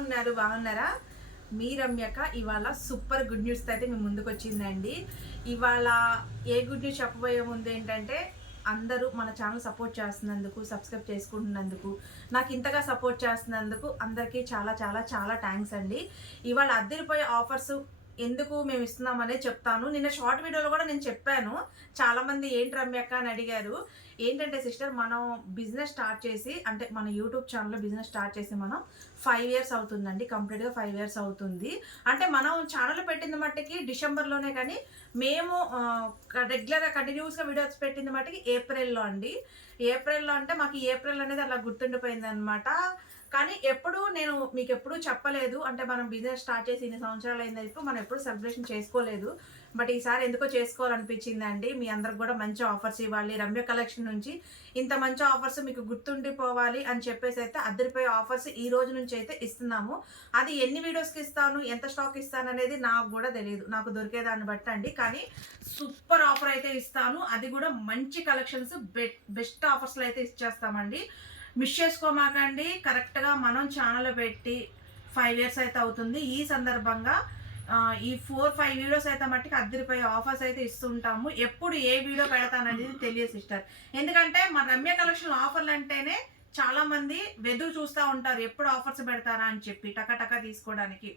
ఉన్నారు బాగున్నారా? మీ రమ్యక ఇవాళ సూపర్ గుడ్ న్యూస్ అయితే మీ ముందుకు వచ్చిందండి. ఇవాళ ఏ గుడ్ న్యూస్ చెప్పబోయే ముందు ఏంటంటే అందరూ మన ఛానల్ సపోర్ట్ చేస్తున్నందుకు సబ్స్క్రైబ్ చేసుకుంటున్నందుకు నాకు ఇంతగా సపోర్ట్ చేస్తున్నందుకు అందరికీ చాలా చాలా చాలా థ్యాంక్స్ అండి. ఇవాళ అద్దరిపోయే ఆఫర్స్ ఎందుకు మేము ఇస్తున్నామనే చెప్తాను. నిన్న షార్ట్ వీడియోలో కూడా నేను చెప్పాను. చాలామంది ఏంటి రమ్యక్క అని అడిగారు. ఏంటంటే సిస్టర్ మనం బిజినెస్ స్టార్ట్ చేసి అంటే మన యూట్యూబ్ ఛానల్లో బిజినెస్ స్టార్ట్ చేసి మనం ఫైవ్ ఇయర్స్ అవుతుందండి. కంప్లీట్గా ఫైవ్ ఇయర్స్ అవుతుంది. అంటే మనం ఛానల్ పెట్టిన మట్టికి డిసెంబర్లోనే కానీ మేము రెగ్యులర్గా కంటిన్యూస్గా వీడియోస్ పెట్టింది మట్టికి ఏప్రిల్లో అండి. ఏప్రిల్లో అంటే మాకు ఏప్రిల్ అనేది అలా గుర్తుండిపోయింది అనమాట కానీ ఎప్పుడు నేను మీకు ఎప్పుడు చెప్పలేదు. అంటే మనం బిజినెస్ స్టార్ట్ చేసి ఇన్ని సంవత్సరాలు అయింది ఇప్పుడు మనం ఎప్పుడు సెలబ్రేషన్ చేసుకోలేదు. బట్ ఈసారి ఎందుకో చేసుకోవాలనిపించిందండి. మీ అందరికి కూడా మంచి ఆఫర్స్ ఇవ్వాలి. రమ్య కలెక్షన్ నుంచి ఇంత మంచి ఆఫర్స్ మీకు గుర్తుండిపోవాలి అని చెప్పేసి అయితే అద్దరిపోయే ఆఫర్స్ ఈ రోజు నుంచి అయితే ఇస్తున్నాము. అది ఎన్ని వీడియోస్కి ఇస్తాను? ఎంత స్టాక్ ఇస్తాను అనేది నాకు కూడా తెలియదు నాకు దొరికేదాన్ని బట్టి అండి. కానీ సూపర్ ఆఫర్ అయితే ఇస్తాను. అది కూడా మంచి కలెక్షన్స్ బెస్ట్ ఆఫర్స్లో అయితే ఇచ్చేస్తామండి. మిస్ చేసుకోమాకండి. కరెక్ట్గా మనం ఛానల్ పెట్టి ఫైవ్ ఇయర్స్ అయితే అవుతుంది. ఈ సందర్భంగా ఈ ఫోర్ ఫైవ్ వీడియోస్ అయితే మట్టికి అద్దరిపోయే ఆఫర్స్ అయితే ఇస్తుంటాము. ఎప్పుడు ఏ వీడియో పెడతాననేది తెలియదు సిస్టర్ ఎందుకంటే మన రమ్య కలెక్షన్ ఆఫర్లు అంటేనే చాలామంది వెదురు చూస్తూ ఉంటారు ఎప్పుడు ఆఫర్స్ పెడతారా అని చెప్పి టకటక తీసుకోవడానికి.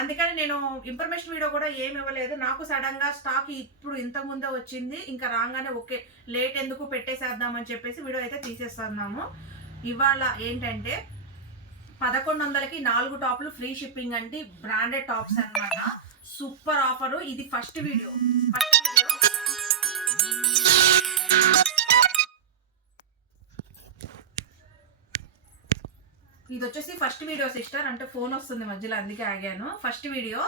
అందుకని నేను ఇన్ఫర్మేషన్ వీడియో కూడా ఏమి ఇవ్వలేదు. నాకు సడన్గా స్టాక్ ఇప్పుడు ఇంత ముందే వచ్చింది. ఇంకా రాగానే ఓకే లేట్ ఎందుకు పెట్టేసేద్దామని చెప్పేసి వీడియో అయితే తీసేస్తున్నాము. ఇవాళ ఏంటంటే పదకొండు వందలకి నాలుగు టాప్లు ఫ్రీ షిప్పింగ్ అండి బ్రాండెడ్ టాప్స్ అనమాట సూపర్ ఆఫర్ ఇది ఫస్ట్ వీడియో ఫస్ట్ వీడియో ఇది వచ్చేసి ఫస్ట్ వీడియో సిస్టర్ అంటే ఫోన్ వస్తుంది మధ్యలో అందుకే ఆగాను. ఫస్ట్ వీడియో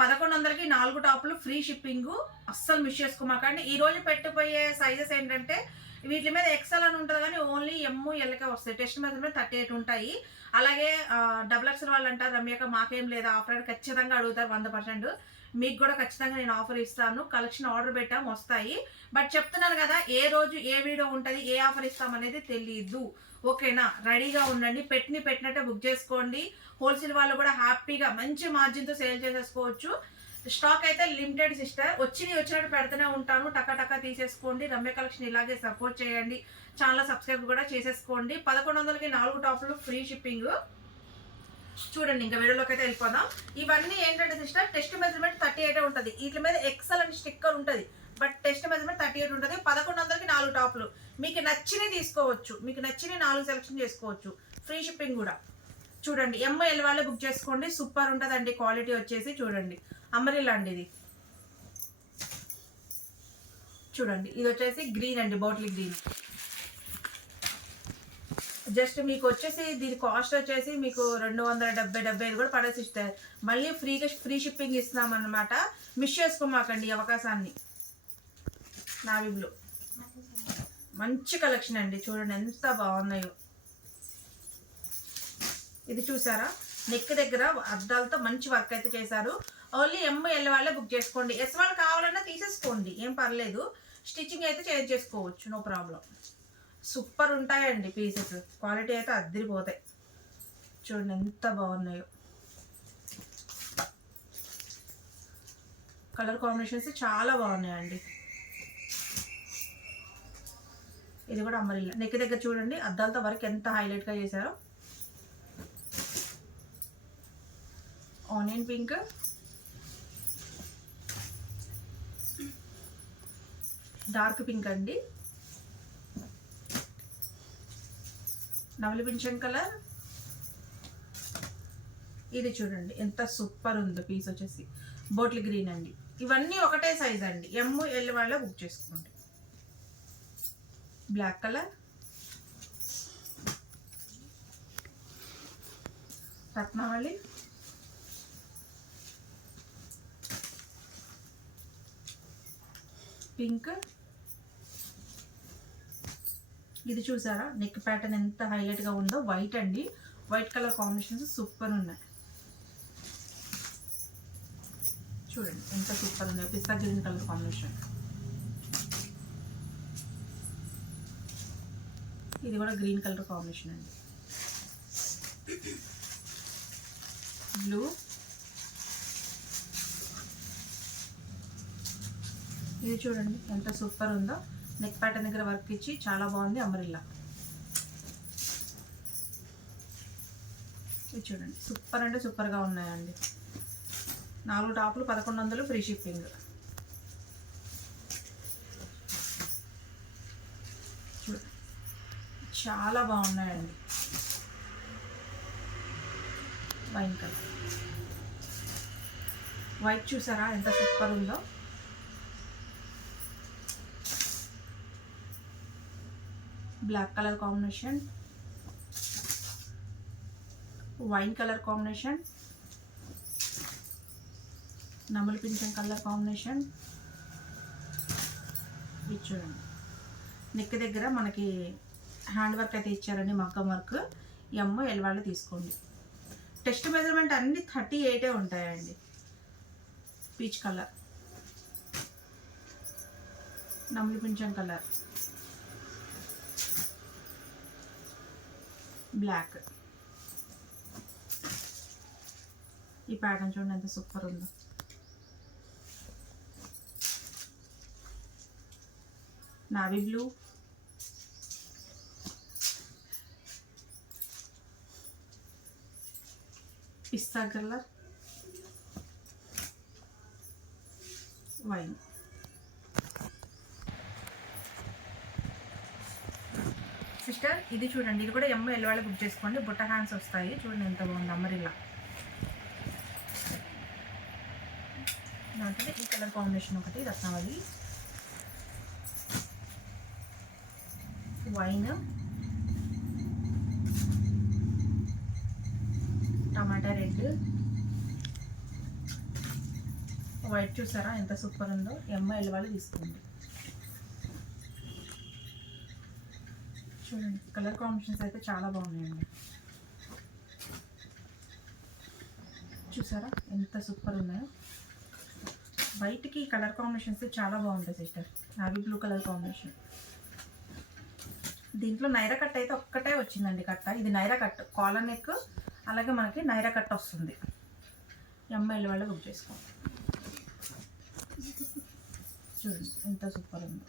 పదకొండు వందలకి నాలుగు టాపులు ఫ్రీ షిప్పింగ్ అస్సలు మిస్ చేసుకోమాకండి. ఈ రోజు పెట్టిపోయే సైజెస్ ఏంటంటే వీటి మీద ఎక్సెల్ అని ఉంటుంది కానీ ఓన్లీ ఎమ్ము ఎల్లకే వస్తాయి. టెస్ట్ మీద థర్టీ ఎయిట్ ఉంటాయి. అలాగే డబుల్ ఎక్సెల్ వాళ్ళు అంటారు రమ్యక మాకేం లేదా. ఆఫర్ అని ఖచ్చితంగా అడుగుతారు వంద పర్సెంట్. మీకు కూడా ఖచ్చితంగా నేను ఆఫర్ ఇస్తాను. కలెక్షన్ ఆర్డర్ పెట్టాం వస్తాయి. బట్ చెప్తున్నాను కదా ఏ రోజు ఏ వీడియో ఉంటుంది ఏ ఆఫర్ ఇస్తాం అనేది తెలీదు. ఓకేనా? రెడీగా ఉండండి. పెట్టిని పెట్టినట్టే బుక్ చేసుకోండి. హోల్సేల్ వాళ్ళు కూడా హ్యాపీగా మంచి మార్జిన్తో సేల్ చేసేసుకోవచ్చు. స్టాక్ అయితే లిమిటెడ్ సిస్టర్. వచ్చి వచ్చినట్టు పెడుతూనే ఉంటాను టక టకా తీసేసుకోండి. రమ్య కలెక్షన్ ఇలాగే సపోర్ట్ చేయండి. ఛానల్ సబ్స్క్రైబ్ కూడా చేసేసుకోండి. పదకొండు వందలకి నాలుగు టాప్లు ఫ్రీ షిప్పింగ్. చూడండి ఇంకా వీడియోలోకి అయితే వెళ్ళిపోదాం. ఇవన్నీ ఏంటంటే sister test measurement thirty eight ఉంటుంది. వీటి మీద ఎక్సల్ అని స్టిక్కర్ ఉంటుంది. But test measurement thirty eight ఉంటుంది. పదకొండు వందలకి నాలుగు టాప్లు. మీకు నచ్చినవి తీసుకోవచ్చు. మీకు నచ్చినవి నాలుగు సెలెక్షన్ చేసుకోవచ్చు. ఫ్రీ షిప్పింగ్ కూడా. చూడండి ఎంఐఎల్ వాళ్ళే బుక్ చేసుకోండి. సూపర్ ఉంటుందండి. క్వాలిటీ వచ్చేసి చూడండి. అమరిల్లా అండి ఇది చూడండి ఇది వచ్చేసి గ్రీన్ అండి బాటిల్ గ్రీన్ జస్ట్ మీకు వచ్చేసి దీని కాస్ట్ వచ్చేసి మీకు రెండు వందల డెబ్బై డెబ్బై ఐదు కూడా పడేసి ఇస్తారు. మళ్ళీ ఫ్రీగా ఫ్రీ షిప్పింగ్ ఇస్తున్నాం అనమాట మిస్ చేసుకోమాకండి ఈ అవకాశాన్ని. నావిబ్లో మంచి కలెక్షన్ అండి చూడండి ఎంత బాగున్నాయో. ఇది చూసారా? నెక్ దగ్గర అద్దాలతో మంచి వర్క్ అయితే చేశారు. ఓన్లీ ఎమ్ ఎల్ వాళ్ళే బుక్ చేసుకోండి. ఎస్ వాళ్ళు కావాలన్నా తీసేసుకోండి. ఏం పర్లేదు. స్టిచ్చింగ్ అయితే చేంజ్ చేసుకోవచ్చు. నో ప్రాబ్లం సూపర్ ఉంటాయండి పీసెస్ క్వాలిటీ అయితే అద్దరిపోతాయి. చూడండి ఎంత బాగున్నాయో. కలర్ కాంబినేషన్స్ చాలా బాగున్నాయండి. ఇది కూడా అమ్మరిల్లా నెక్ దగ్గర చూడండి. అద్దాలతో వర్క్ ఎంత హైలైట్గా చేశారో. ఆనియన్ పింక్ డార్క్ పింక్ అండి. నవలి పింఛం కలర్. ఇది చూడండి ఎంత సూపర్ ఉందో పీస్ వచ్చేసి. బోట్ల్ గ్రీన్ అండి. ఇవన్నీ ఒకటే సైజ్ అండి. ఎమ్ ఎల్ వాళ్ళ బుక్ చేసుకోండి. Black colour. రత్నావళి. పింక్. ఇది చూసారా? నెక్ ప్యాటర్న్ ఎంత హైలైట్గా ఉందో వైట్ అండి. వైట్ కలర్ కాంబినేషన్స్ సూపర్ ఉన్నాయి. చూడండి ఎంత సూపర్ ఉందో పిస్తా గ్రీన్ కలర్ కాంబినేషన్ ఇది కూడా గ్రీన్ కలర్ కాంబినేషన్ అండి. బ్లూ ఇది చూడండి ఎంత సూపర్ ఉందో. నెక్ ప్యాటర్న్ దగ్గర వర్క్ ఇచ్చి చాలా బాగుంది అమరిల్లా ఇది చూడండి సూపర్ అంటే సూపర్గా ఉన్నాయండి. నాలుగు టాపులు పదకొండు వందలు ఫ్రీ షిప్పింగ్ చాలా బాగున్నాయండి. వైన్ కలర్ వైట్ చూసారా? ఎంత సూపర్ ఉందో? Black colour combination wine colour combination నమల పింఛం కలర్ కాంబినేషన్ ఇది చూడండి. నెక్ దగ్గర మనకి హ్యాండ్ వర్క్ అయితే ఇచ్చారండి మగ్గం వర్క్ ఎమ్ ఎల్ వాళ్ళు తీసుకోండి. టెస్ట్ మెజర్మెంట్ అన్ని థర్టీ ఎయిటే ఉంటాయండి. పీచ్ కలర్ నమలి పింఛం కలర్ బ్లాక్ ఈ ప్యాటర్న్ చూడండి ఎంత సూపర్ ఉందో. నావీ బ్లూ పిస్తా కలర్ వైన్ సిస్టర్ ఇది చూడండి ఇది కూడా ఎమ్మ ఎల్వాళ్ళ బుక్ చేసుకోండి. బుట్ట హ్యాండ్స్ వస్తాయి. చూడండి ఎంత బాగుంది అమ్మరిలా దాంట్లో ఈ కలర్ కాంబినేషన్ ఒకటి రత్నావళి. వైన్. టమాటా రెడ్. వైట్ చూసారా? ఎంత సూపర్ ఉందో. ఎమ్మ ఎల్వాళ్ళు తీసుకోండి. చూడండి. కలర్ కాంబినేషన్స్ అయితే చాలా బాగున్నాయండి. చూసారా? ఎంత సూపర్ ఉన్నాయో. వైట్కి కలర్ కాంబినేషన్స్ చాలా బాగుంటాయి sister navy blue colour combination దీంట్లో నైరా కట్ అయితే ఒక్కటే వచ్చిందండి కట్ట. ఇది నైరా కట్. కాలర్ నెక్ అలాగే మనకి నైరా కట్ వస్తుంది. ఎంఐల వాళ్ళు బుక్ చేసుకోండి చూడండి ఎంత సూపర్ ఉందో.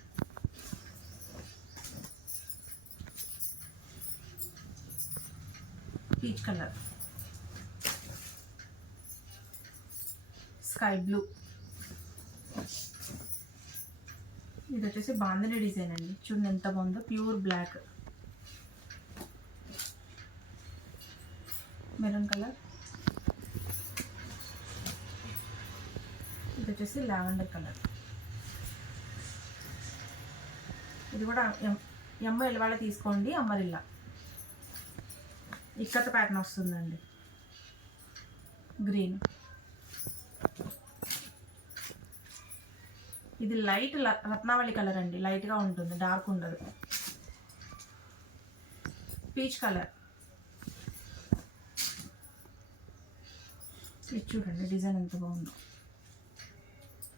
Peach colour. Sky blue. ఇది వచ్చేసి బాంధని డిజైన్ అండి. చూడండి ఎంత బాగుందో. Pure black. Maroon colour. ఇది వచ్చేసి లావెండర్ కలర్. ఇది కూడా ఎం ఎమ్మ ఎల్వాళ్ళ తీసుకోండి. అమ్మరిల్లా ఇక్కత ప్యాటర్న్ వస్తుందండి. గ్రీన్. ఇది లైట్ ల- రత్నావళి కలర్ అండి. లైట్గా ఉంటుంది. డార్క్ ఉండదు. Peach colour. ఇది చూడండి డిజైన్ ఎంత బాగుందో.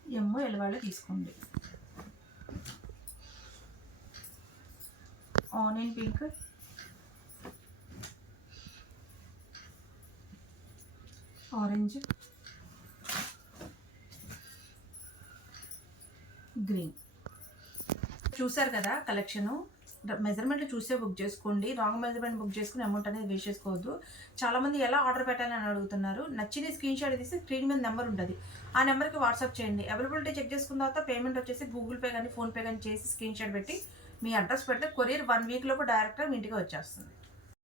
ఎమ్మో ఎలవాళ్ళు తీసుకోండి. Onion pink. ఆరెంజ్. గ్రీన్. చూసారు కదా కలెక్షను? మెజర్మెంట్ చూసే బుక్ చేసుకోండి. రాంగ్ మెజర్మెంట్ బుక్ చేసుకుని అమౌంట్ అనేది వేస్ట్ చేసుకోవద్దు. చాలామంది ఎలా ఆర్డర్ పెట్టాలని అడుగుతున్నారు. నచ్చిన స్క్రీన్ షాట్ తీసి స్క్రీన్ మీద నెంబర్ ఉంటుంది. ఆ నెంబర్కి వాట్సాప్ చేయండి. అవైలబిలిటీ చెక్ చేసుకున్న తర్వాత పేమెంట్ వచ్చేసి గూగుల్ పే కానీ ఫోన్పే కానీ చేసి స్క్రీన్ షాట్ పెట్టి మీ అడ్రస్ పెడితే కొరియర్ వన్ వీక్లోపు డైరెక్ట్గా మీ ఇంటికి వచ్చేస్తుంది.